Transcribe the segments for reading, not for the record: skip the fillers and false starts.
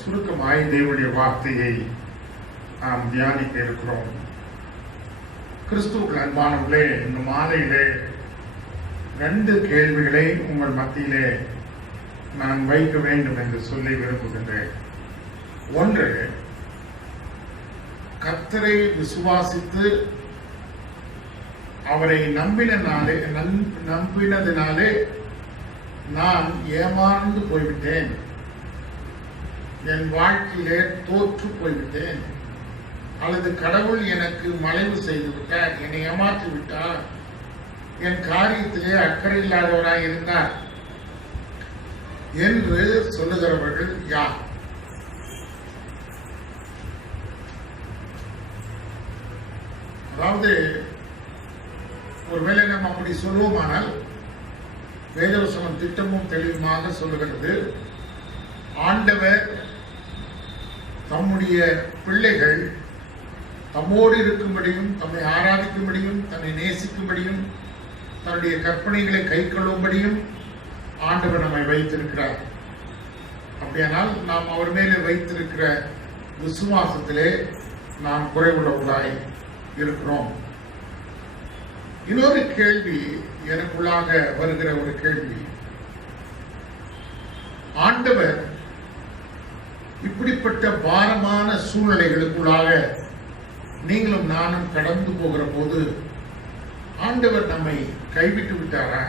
சுருக்கமாய் தேவனுடைய வார்த்தையை நாம் தியானிக்க இருக்கிறோம். கிறிஸ்துவுக்கு அன்பானவர்களே, இந்த மாலையிலே 2 கேள்விகளை உங்கள் மத்தியிலே நான் வைக்க வேண்டும் என்று சொல்லி விரும்புகின்றேன். ஒன்று, கர்த்தரை விசுவாசித்து அவரை நம்பினதினாலே நான் ஏமாந்து போய்விட்டேன், என் வாழ்க்கையிலே தோற்று போய்விட்டேன், அல்லது கடவுள் எனக்கு மலைவு செய்து விட்டார், என்னை ஏமாற்றி விட்டார், என் காரியத்திலே அக்கறை இல்லாதவராய் இருந்தார் என்று சொல்லுகிறவர்கள் யார்? அதாவது ஒருவேளை நாம் அப்படி சொல்லுவோமானால் வேதவசனம் திட்டமும் தெளிவுமாக சொல்லுகிறது, ஆண்டவர் தம்முடைய பிள்ளைகள் தம்மோடு இருக்கும்படியும், தம்மை ஆராதிக்கும்படியும், தன்னை நேசிக்கும்படியும், தன்னுடைய கற்பனைகளை கை கொள்ளும்படியும் ஆண்டவர் நம்மை வைத்திருக்கிறார். அப்படியானால் நாம் அவர் மேலே வைத்திருக்கிற விசுவாசத்திலே நாம் குறைவுள்ளவர்களாய் இருக்கிறோம். இன்னொரு கேள்வி எனக்குள்ளாக வருகிற ஒரு கேள்வி, ஆண்டவர் இப்படிப்பட்ட பாரமான சூழ்நிலைகளுக்குள்ளாக நீங்களும் நானும் கடந்து போகிற போது ஆண்டவர் நம்மை கைவிட்டு விட்டாரா?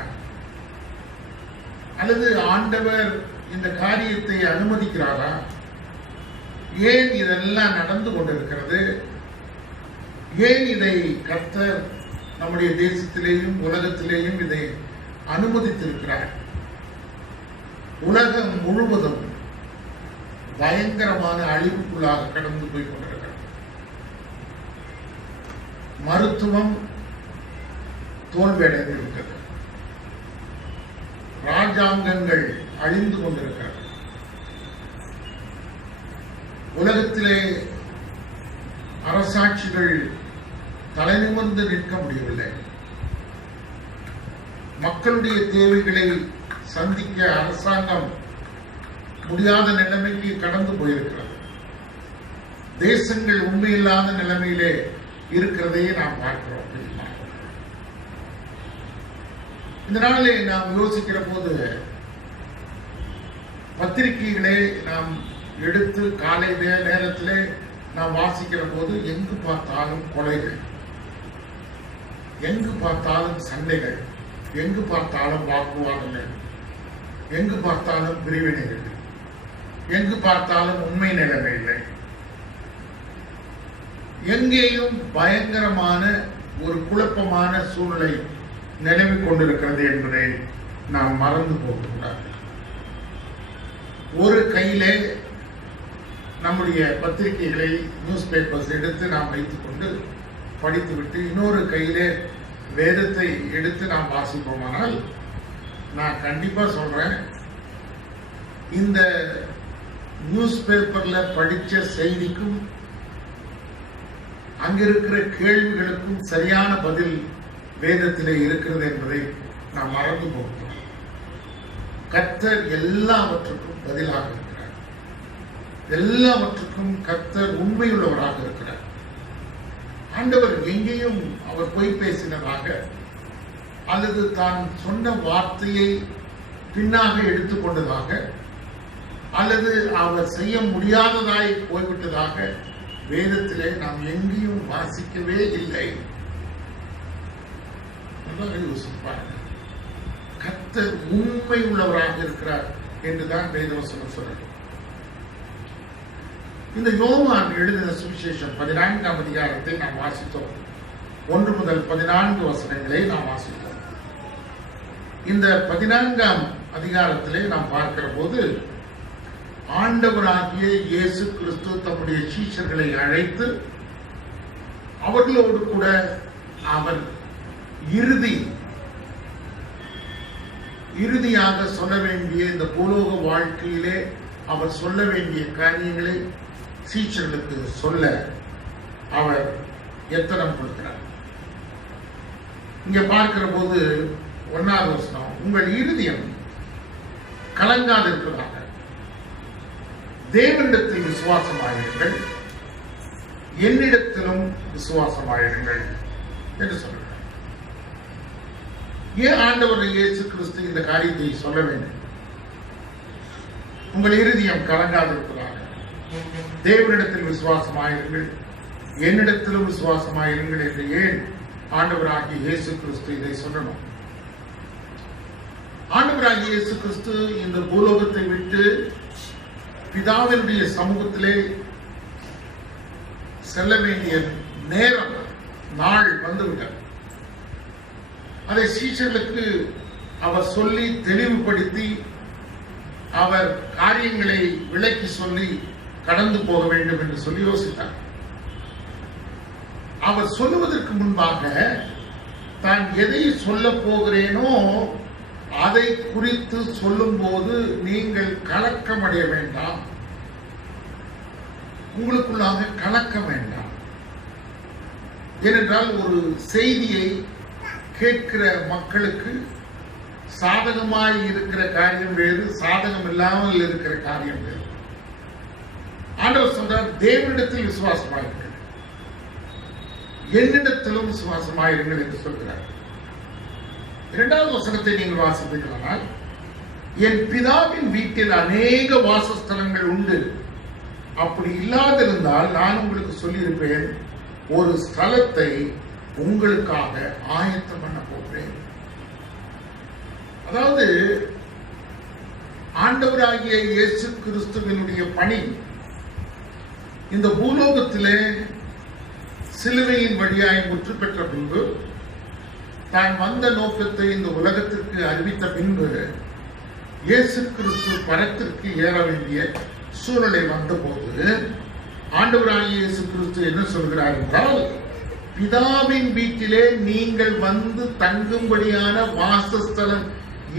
அல்லது ஆண்டவர் இந்த காரியத்தை அனுமதிக்கிறாரா? ஏன் இதெல்லாம் நடந்து கொண்டிருக்கிறது? ஏன் இதை கர்த்தர் நம்முடைய தேசத்திலேயும் உலகத்திலேயும் இதை அனுமதித்திருக்கிறார்? உலகம் முழுவதும் பயங்கரமான அழிவுக்குள்ளாக கடந்து போய் கொண்டிருக்கிறது. மருத்துவம் தோல்வியடைந்து இருக்கிறது. ராஜாங்கங்கள் அழிந்து கொண்டிருக்கிறது. உலகத்திலே அரசாட்சிகள் தலைநிமிர்ந்து நிற்க முடியவில்லை. மக்களுடைய தேவைகளை சந்திக்க அரசாங்கம் முடியாத நிலைமைக்கு கடந்து போயிருக்கிறது. தேசங்கள் உண்மையில்லாத நிலைமையிலே இருக்கிறதையே நாம் பார்க்கிறோம். இந்த நாளிலே நாம் யோசிக்கிற போது பத்திரிகைகளை நாம் எடுத்து காலை நேரத்திலே நாம் வாசிக்கிற போது எங்கு பார்த்தாலும் கொலைகள், எங்கு பார்த்தாலும் சண்டைகள், எங்கு பார்த்தாலும் வாக்குவாதங்கள், எங்கு பார்த்தாலும் பிரிவினைகள், எங்கு பார்த்தாலும் உண்மை நிலைமை இல்லை. எங்கேயும் பயங்கரமான ஒரு குழப்பமான சூழ்நிலை நிலவி கொண்டிருக்கிறது என்பதை நாம் மறந்து போகக்கூடாது. ஒரு கையிலே நம்முடைய பத்திரிகைகளை, நியூஸ் பேப்பர்ஸ் எடுத்து நாம் வைத்துக் கொண்டு படித்துவிட்டு இன்னொரு கையிலே வேதத்தை எடுத்து நாம் வாசிப்போமானால், நான் கண்டிப்பா சொல்றேன், இந்த நியூஸ் பேப்பர்ல படிச்ச செய்திக்கும் அங்கிருக்கிற கேள்விகளுக்கும் சரியான பதில் வேதத்திலே இருக்கிறது என்பதை நாம் மறந்து போகிறோம். கர்த்தர் எல்லாவற்றுக்கும் பதிலாக இருக்கிறார். எல்லாவற்றுக்கும் கர்த்தர் உண்மையுள்ளவராக இருக்கிறார். ஆண்டவர் எங்கேயும் அவர் பொய் பேசினதாக அல்லது தான் சொன்ன வார்த்தையை பின்னாக எடுத்துக்கொண்டதாக அல்லது அவர் செய்ய முடியாததாய் போய்விட்டதாக வேதத்திலே நாம் எங்கேயும் வாசிக்கவே இல்லை. கர்த்தர் உண்மை உள்ளவராக இருக்கிறார் என்றுதான் வேதவசனம் சொல்றது. இந்த யோவான் எழுதின சுவிசேஷம் 14ஆம் அதிகாரத்தை நாம் வாசித்தோம். 1 முதல் 14 வசனங்களை நாம் வாசித்தோம். இந்த 14ஆம் அதிகாரத்திலே நாம் பார்க்கிற போது ஆண்டவராகிய இயேசு கிறிஸ்து தம்முடைய சீஷர்களை அழைத்து அவர்களோடு கூட அவர் இறுதியாக சொல்ல வேண்டிய இந்த பூலோக வாழ்க்கையிலே அவர் சொல்ல வேண்டிய காரியங்களை சீஷர்களுக்கு சொல்ல அவர் எத்தனம் கொடுக்கிறார். இங்க பார்க்கிற போது 1வது வசனம், உங்கள் இருதயம் கலங்காது இருக்கிறதாக தேவனிடத்தில் விசுவாசமாயிருங்கள், என்னிடத்திலும் விசுவாசமாயிருங்கள் என்று சொல்கிறார். ஏன் ஆண்டவர் இயேசு கிறிஸ்து இந்த காரியத்தை சொல்ல வேண்டும்? உங்கள் இருதயம் கலங்காதிருப்பதாக தேவனிடத்தில் விசுவாசமாயிருங்கள், என்னிடத்திலும் விசுவாசமாயிருங்கள் என்று ஏன் ஆண்டவராகிய இயேசு கிறிஸ்து இதை சொல்லணும்? ஆண்டவராகிய இயேசு கிறிஸ்து இந்த பூலோகத்தை விட்டு பிதாவினுடைய சமூகத்திலே செல்ல வேண்டிய நேரம், நாள் வந்துவிட்டார். அதை சீஷர்களுக்கு அவர் சொல்லி தெளிவுபடுத்தி அவர் காரியங்களை விளக்கி சொல்லி கடந்து போக வேண்டும் என்று சொல்லி யோசித்தார். அவர் சொல்லுவதற்கு முன்பாக தான் எதை சொல்ல போகிறேனோ அதை குறித்து சொல்லும் போது நீங்கள் கலக்கம் அடைய வேண்டாம், உங்களுக்குள்ளாக கலக்கம் வேண்டாம். ஏனென்றால் ஒரு செய்தியை கேட்கிற மக்களுக்கு சாதகமாய் இருக்கிற காரியம் வேறு, சாதகம் இல்லாமல் இருக்கிற காரியம் வேறு. ஆண்டவர் சொல்றார், தேவனிடத்தில் விசுவாசமாயிருங்கள், என்னிடத்திலும் விசுவாசமாயிருங்கள் என்று சொல்கிறார். இரண்டாவது வசனத்தை நீங்கள் வாசிப்பீர்களானால், என் பிதாவின் வீட்டில் அநேக வாசஸ்தலங்கள் உண்டு, அப்படி இல்லாதிருந்தால் நான் உங்களுக்கு சொல்லியிருப்பேன், ஒரு ஸ்தலத்தை உங்களுக்காக ஆயத்தம் பண்ண போகிறேன். அதாவது ஆண்டவராகிய இயேசு கிறிஸ்துவினுடைய பணி இந்த பூலோகத்திலே சிலுவையின் வழியாய் முற்று பெற்ற பின்பு, தான் வந்த நோக்கத்தை இந்த உலகத்திற்கு அறிவித்த பின்பு, இயேசு கிறிஸ்து பரத்திற்கு ஏற வேண்டிய சூழ்நிலை வந்தபோது ஆண்டவராகிய இயேசு கிறிஸ்து என்ன சொல்கிறார் என்றால், பிதாவின் வீட்டிலே நீங்கள் வந்து தங்கும்படியான வாசஸ்தலம்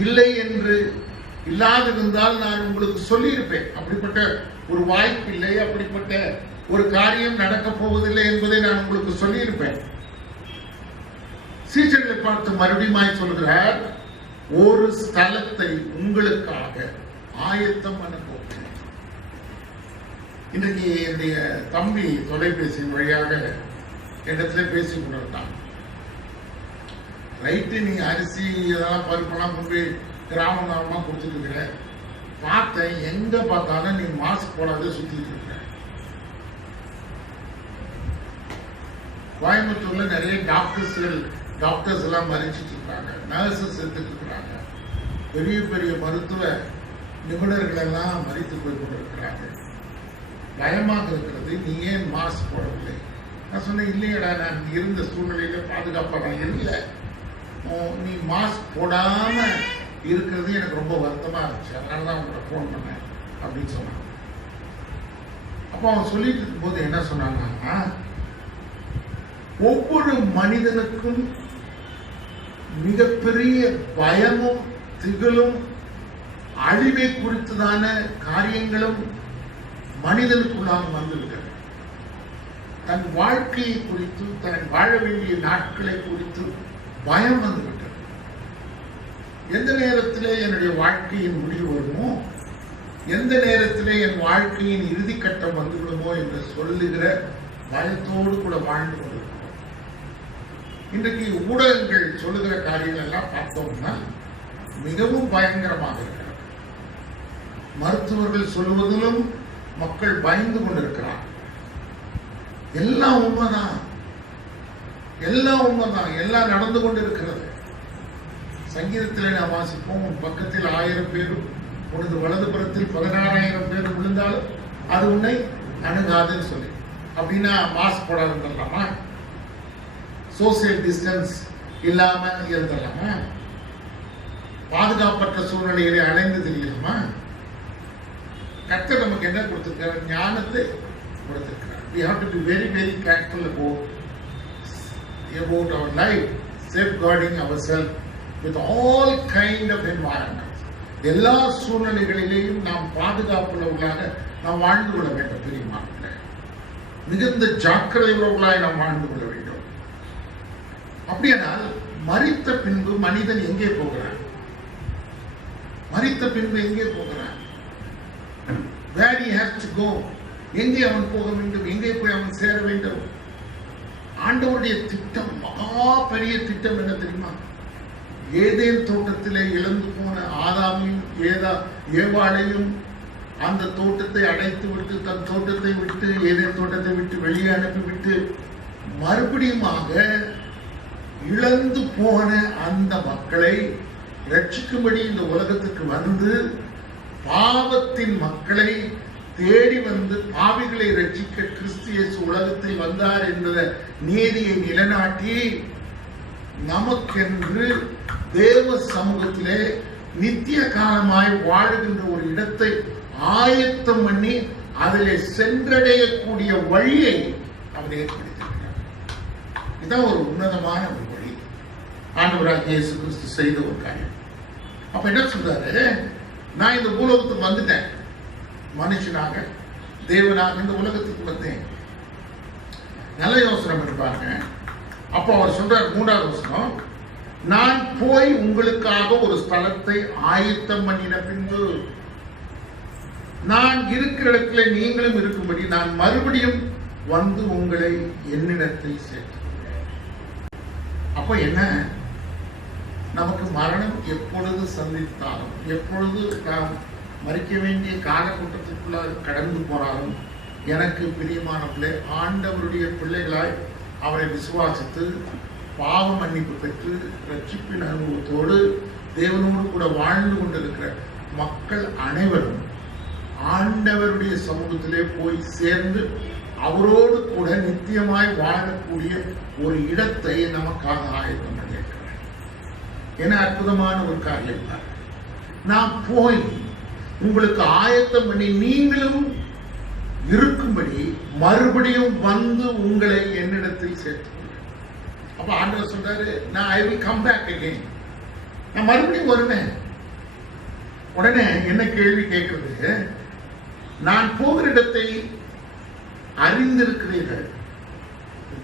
இல்லை என்று இல்லாதிருந்தால் நான் உங்களுக்கு சொல்லியிருப்பேன். அப்படிப்பட்ட ஒரு வாய்ப்பு இல்லை, அப்படிப்பட்ட ஒரு காரியம் நடக்கப் போவதில்லை என்பதை நான் உங்களுக்கு சொல்லியிருப்பேன். சீஷர்களை பார்த்து மறுபடியும் சொல்கிறார், ஒரு ஸ்தலத்தை உங்களுக்காக ஆயத்தம் பண்ண போகிறேன். இன்றைக்கு என்னுடைய தம்பி தொலைபேசியின் வழியாக இடத்துல பேசிக் கொண்டிருந்தான். ரைட்டு, நீ அரிசி இதெல்லாம் பருப்பெல்லாம் கொண்டு கிராமமா கொடுத்துட்டு இருக்கிற, பார்த்தேன் எங்க பார்த்தாலும் நீ மாஸ்க் போடாத சுத்திட்டு இருக்கிற. கோயம்புத்தூர்ல நிறைய டாக்டர்ஸ் எல்லாம் மறிச்சிட்டு இருக்காங்க, நர்சஸ் எடுத்துட்டு இருக்கிறாங்க, பெரிய பெரிய மருத்துவ நிபுணர்கள் எல்லாம் மறித்து போய் கொண்டிருக்கிறாங்க. பயமாக இருக்கிறது, நீ ஏன் மாஸ்க் போடவில்லை? நான் சொன்னேன், இல்லையடா, நான் இருந்த சூழ்நிலையில பாதுகாப்பாக இல்லை, நீ மாஸ்க் போடாம இருக்கிறது எனக்கு ரொம்ப வருத்தமா இருந்துச்சு, அதனாலதான் உங்களை போன் பண்ணேன் அப்படின்னு சொன்னான். அப்போ அவன் சொல்லிட்டு இருக்கும் போது என்ன சொன்னாங்கன்னா, ஒவ்வொரு மனிதனுக்கும் மிகப்பெரிய பயமும் திகிலும் அழிவை குறித்ததான காரியங்களும் மனிதனுக்குள்ளாக வந்துவிட்டது. தன் வாழ்க்கையை குறித்து, தன் வாழ வேண்டிய நாட்களை குறித்து பயம் வந்துவிட்டது. எந்த நேரத்திலே என்னுடைய வாழ்க்கையின் முடிவு வருமோ, எந்த நேரத்திலே என் வாழ்க்கையின் இறுதி கட்டம் வந்துவிடுமோ என்று சொல்லுகிற பயத்தோடு கூட வாழ்ந்து கொண்டிருக்கிறோம். இன்றைக்கு ஊடகங்கள் சொல்லுகிற காரியங்கள் எல்லாம் பார்த்தோம்னா மிகவும் பயங்கரமாக இருக்கிறது. மருத்துவர்கள் சொல்லுவதிலும் மக்கள் பயந்து கொண்டிருக்கிறார். எல்லாம் உண்மைதான், எல்லாம் நடந்து கொண்டிருக்கிறது. சங்கீதத்திலே நாம் வாசிப்போம், பக்கத்தில் 1000 பேரும் உனது வலதுபுறத்தில் 16,000 பேர் விழுந்தாலும் அது உன்னை அணுகாதுன்னு சொல்லி. அப்படின்னா மாஸ்க் போட இருந்துடலாமா? சோசியல் டிஸ்டன்ஸ் இல்லாம இருந்துடலாமா? பாதுகாப்பற்ற சூழ்நிலைகளை அலைந்து தெரியலாமா? கர்த்தர் நமக்கு என்ன கொடுத்திருக்கிறார்? ஞானத்தை கொடுத்திருக்கிறார். We have to be very, very careful about our life, safeguarding ourselves with all kind of environments. எல்லா சூழ்நிலைகளிலேயும் நாம் பாதுகாப்புள்ளவர்களாக நாம் வாழ்ந்து கொள்ள வேண்டும். பெரியமானே, மிகுந்த ஜாக்கிரதை உள்ளவர்களாய் நாம் வாழ்ந்து கொள்ள வேண்டும். அப்படியானால் மரித்த பின்பு மனிதன் எங்கே போகிறான்? மரித்த பின்பு எங்கே போகிறான்? where he has to go, எங்கே அவன் போக வேண்டும், எங்கே போய் அவன் சேர வேண்டும். ஆண்டவருடைய திட்டம் மகா பெரிய திட்டம் என்ன தெரியுமா? ஏதேன் தோட்டத்திலே இழந்து போன ஆதாமையும் ஏவாளையும் அந்த தோட்டத்தை அடைத்து விட்டு, தன் தோட்டத்தை விட்டு, ஏதேன் தோட்டத்தை விட்டு வெளியே அனுப்பிவிட்டு, மறுபடியுமாக இழந்து போன அந்த மக்களை ரட்சிக்கும்படி இந்த உலகத்துக்கு வந்து பாவத்தின் மக்களை தேடி வந்து பாவிகளை ரட்சிக்க கிறிஸ்து இயேசு உலகத்தில் வந்தார் என்ற நீதியை நிலைநாட்டி நமக்கென்று தேவ சமூகத்திலே நித்திய காலமாய் வாழுகின்ற ஒரு இடத்தை ஆயத்தம் பண்ணி அதிலே சென்றடையக்கூடிய வழியை அவர் ஏற்படுத்தியிருக்கிறார். இதுதான் ஒரு உன்னதமான ஒரு வழி ஆண்டவராகிய இயேசு கிறிஸ்து செய்த ஒரு காரியம். அப்ப என்ன சொல்றாரு? நான் இந்த உலகத்துக்கு வந்துட்டேன், மனுஷனாக தேவனாக இந்த உலகத்துக்கு வந்தேன். நல்ல யோசனை இருப்பாங்க. அப்போ அவர் சொல்றார், 3வது வசனம், நான் போய் உங்களுக்காக ஒரு ஸ்தலத்தை ஆயத்தம் பண்ணின பின்பு நான் இருக்கிற இடத்துல நீங்களும் இருக்கும்படி நான் மறுபடியும் வந்து உங்களை என்னிடத்தில் சேர்க்கிறேன். அப்ப என்ன? நமக்கு மரணம் எப்பொழுது சந்தித்தாலும், எப்பொழுது நாம் மறிக்க வேண்டிய காலகட்டத்திற்குள்ள கடந்து போனாலும், எனக்கு பிரியமானவர்களே, ஆண்டவருடைய பிள்ளைகளாய் அவரை விசுவாசித்து பாவ மன்னிப்பு பெற்று ரட்சிப்பின் அனுபவத்தோடு தேவனோடு கூட வாழ்ந்து கொண்டிருக்கிற மக்கள் அனைவரும் ஆண்டவருடைய சமூகத்திலே போய் சேர்ந்து அவரோடு கூட நித்தியமாய் வாழக்கூடிய ஒரு இடத்தை நமக்காக ஆயத்தம் பண்ணியிருக்கிறார். என அற்புதமான ஒரு காரியம் தான். நான் போய் உங்களுக்கு ஆயத்தம் பண்ணி நீங்களும் இருக்கும்படி மறுபடியும் வந்து உங்களை என்னிடத்தில் சேர்த்துக்கொள்வேன். அப்ப ஆண்டவர் சொல்றாரு, நான் I will come back again, நான் மறுபடியும் வருவேன். உடனே என்ன கேள்வி கேட்கிறது? நான் போகிற இடத்தை அறிந்திருக்கிறீர்கள்,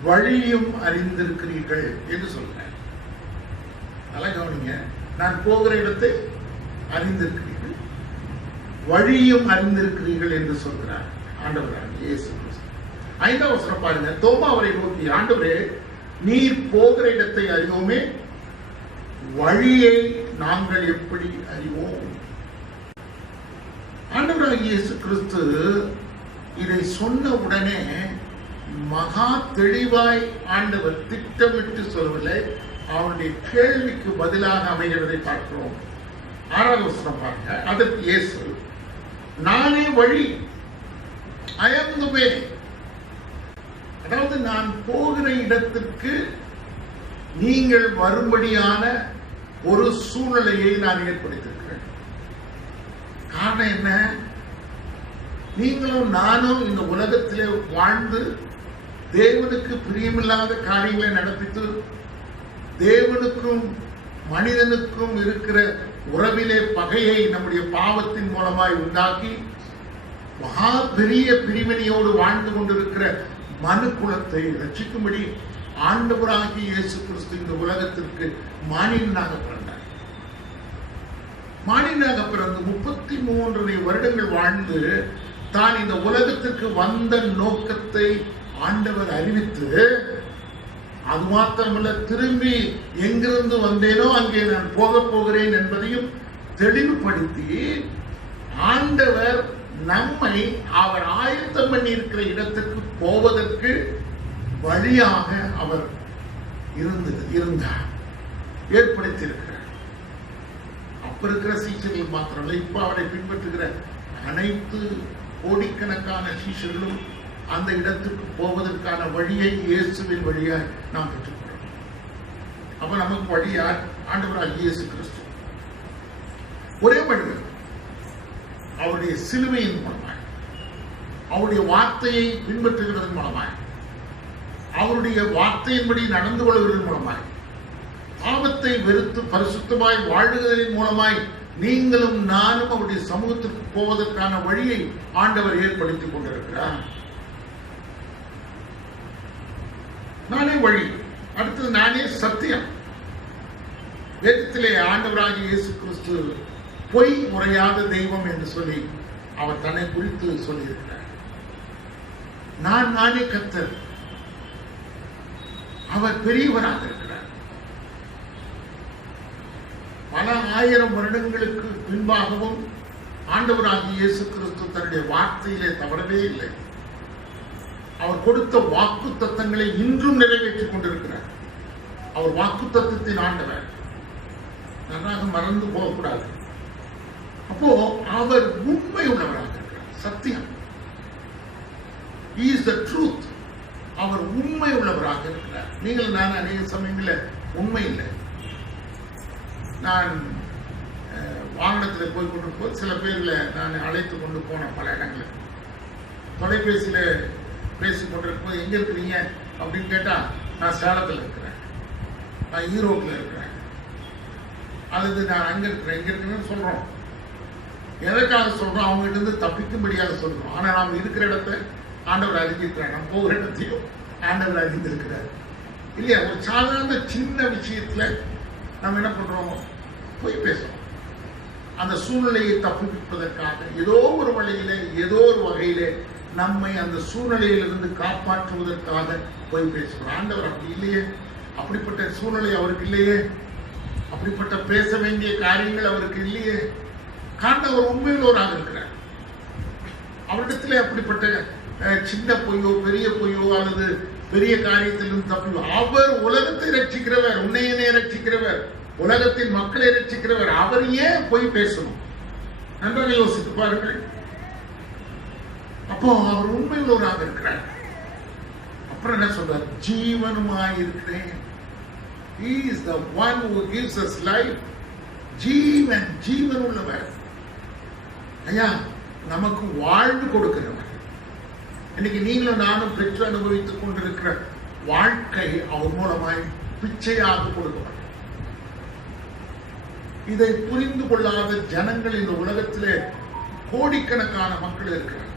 வழியும் அறிந்திருக்கிறீர்கள் என்று சொல்றேன். நல்லா கவனிங்க, நான் போகிற இடத்தை அறிந்திருக்கிறீர்கள், வழியும் அறிந்திருக்கிறீர்கள் என்று சொல்கிறார் ஆண்டவராக இயேசு கிறிஸ்து. 5வது வசனம் பாருங்க. தோமா அவரை நோக்கி, ஆண்டவரே, நீர் போகிற இடத்தை அறிவோமே, வழியை நாங்கள் எப்படி அறிவோம்? ஆண்டவராக இயேசு கிறிஸ்து இதை சொன்ன உடனே மகா தெளிவாய் ஆண்டவர் திட்டமிட்டு சொல்லவில்லை, அவனுடைய கேள்விக்கு பதிலாக அமைகிறதை பார்க்கிறோம். 6வது வசனம் பாருங்க. அதற்கு இயேசு, நானே வழி, I am the way. அதாவது நான் போகிற இடத்திற்கு நீங்கள் வரும்படியான ஒரு சூழ்நிலையை நான் ஏற்படுத்தியிருக்கிறேன். காரணம் என்ன? நீங்களும் நானும் இந்த உலகத்திலே வாழ்ந்து தேவனுக்கு பிரியமில்லாத காரியங்களை நடப்பித்து தேவனுக்கும் மனிதனுக்கும் இருக்கிற உறவிலே பகையை நம்முடைய பாவத்தின் மூலமாய் உண்டாக்கி மகா பெரிய பிரிவினையோடு வாழ்ந்து கொண்டிருக்கிற மனு குலத்தை ரட்சிக்கும்படி ஆண்டவராகிய இயேசு கிறிஸ்து இந்த உலகத்திற்கு மானிடனாக பிறந்தார். மானிடனாக பிறந்து 33 வருடங்கள் வாழ்ந்து தான் இந்த உலகத்திற்கு வந்த நோக்கத்தை ஆண்டவர் அறிவித்து, அது மாத்திரமல்ல, திரும்பி எங்கிருந்து வந்தேனோ அங்கே நான் போக போகிறேன் என்பதையும் தெளிவுபடுத்தி ஆண்டவர் நம்மை அவர் ஆயத்தம் பண்ணி இருக்கிற இடத்திற்கு போவதற்கு வழியாக அவர் இருந்தார், ஏற்படுத்தியிருக்கிறார். அப்ப இருக்கிற சீஷர்கள் மாத்திரமல்ல, இப்ப அவரை பின்பற்றுகிற அனைத்து கோடிக்கணக்கான சீஷர்களும் அந்த இடத்துக்கு போவதற்கான வழியை இயேசுவின் வழியாய் நாம் பெற்றுக்கொள்ளும். அப்ப நமக்கு வழியார் ஆண்டவராகிய இயேசு கிறிஸ்து. ஒரே வழி, அவருடைய சிலுவையின் மூலமாய், அவருடைய வார்த்தையை பின்பற்றுகிறதன் மூலமாய், அவருடைய வார்த்தையின்படி நடந்து கொள்வதன் மூலமாய், பாவத்தை வெறுத்து பரிசுத்தமாய் வாழுகிறதன் மூலமாய் நீங்களும் நானும் அவருடைய சமூகத்திற்கு போவதற்கான வழியை ஆண்டவர் ஏற்படுத்திக் கொண்டிருக்கிறார். நானே வழி, அடுத்தது நானே சத்தியம். வேதத்திலே ஆண்டவராகிய இயேசு கிறிஸ்து பொய் உரையாத தெய்வம் என்று சொல்லி அவர் தன்னை குறித்து சொல்லியிருக்கிறார். நானே கர்த்தர். அவர் பெரியவராக இருக்கிறார். பல ஆயிரம் வருடங்களுக்கு பின்பாகவும் ஆண்டவராகிய இயேசு கிறிஸ்து தன்னுடைய வார்த்தையிலே தவறவே இல்லை. அவர் கொடுத்த வாக்கு தத்தங்களை இன்றும் நிறைவேற்றிக் கொண்டிருக்கிறார். அவர் வாக்கு தத்தத்தின் ஆண்டவர். நன்றாக மறந்து போகக்கூடாது. அப்போ அவர் உண்மை உள்ளவராக இருக்கிறார். சத்தியம். He is the truth. அவர் உண்மை உள்ளவராக இருக்கிறார். நீங்கள் நான் அநேக சமயங்களில் உண்மை இல்லை. நான் வாகனத்தில் போய் கொண்டு போய் சில பேர்களை நான் அழைத்து கொண்டு போன பல இடங்கள் தொலைபேசியில் பேசி கொண்டிருக்கும் போது எங்கே இருக்கிறீங்க அப்படின்னு கேட்டால் நான் சேலத்தில் இருக்கிறேன், நான் ஈரோட்டில் இருக்கிறேன், அல்லது நான் அங்கே இருக்கிறேன் இங்கே இருக்கிறேன்னு சொல்கிறோம். எதற்காக சொல்கிறோம்? அவங்ககிட்ட இருந்து தப்பிக்கும்படியாக சொல்கிறோம். ஆனால் நாம் இருக்கிற இடத்த ஆண்டவர் அறிந்திருக்கிறார். நம்ம போகிற இடத்தையும் ஆண்டவர் அறிந்திருக்கிறார் இல்லையா? ஒரு சாதாரண சின்ன விஷயத்தில் நம்ம என்ன பண்ணுறோம்? போய் பேசுகிறோம். அந்த சூழ்நிலையை தப்பிப்பதற்காக ஏதோ ஒரு வழியிலே ஏதோ ஒரு வகையிலே நம்மை அந்த சூழ்நிலையிலிருந்து காப்பாற்றுவதற்காக போய் பேசுகிறோம். ஆண்டவர் அப்படி இல்லையே. அப்படிப்பட்ட சூழ்நிலை அவருக்கு இல்லையே. அப்படிப்பட்ட பேச வேண்டிய காரியங்கள் அவருக்கு இல்லையே. காரணம் அவர் உண்மையுள்ளவராக இருக்கிறார். அவரிடத்துல அப்படிப்பட்ட சின்ன பொய்யோ பெரிய பொய்யோ அல்லது பெரிய காரியத்திலும் தப்பி அவர் உலகத்தை ரட்சிக்கிறவர், உன்னையனே ரட்சிக்கிறவர், உலகத்தின் மக்களை ரட்சிக்கிறவர். அவர் ஏன் போய் பேசணும்? நன்றாக யோசித்து பாருங்கள். அப்போ அவர் உண்மையுள்ளவராக இருக்கிறார். அப்புறம் என்ன சொல்றார்? ஜீவனுமாய் இருக்கிறேன். He is the one who gives us life. ஜீவன் உள்ளவர். ஐயா, நமக்கு வாழ்வு கொடுக்கிறவர். இன்னைக்கு நீங்களும் நானும் பெற்று அனுபவித்துக் கொண்டிருக்கிற வாழ்க்கை அவர் மூலமாய் பிச்சையாக கொடுக்கப்படும். இதை புரிந்து கொள்ளாத ஜனங்கள் இந்த உலகத்திலே கோடிக்கணக்கான மக்கள் இருக்கிறார்கள்.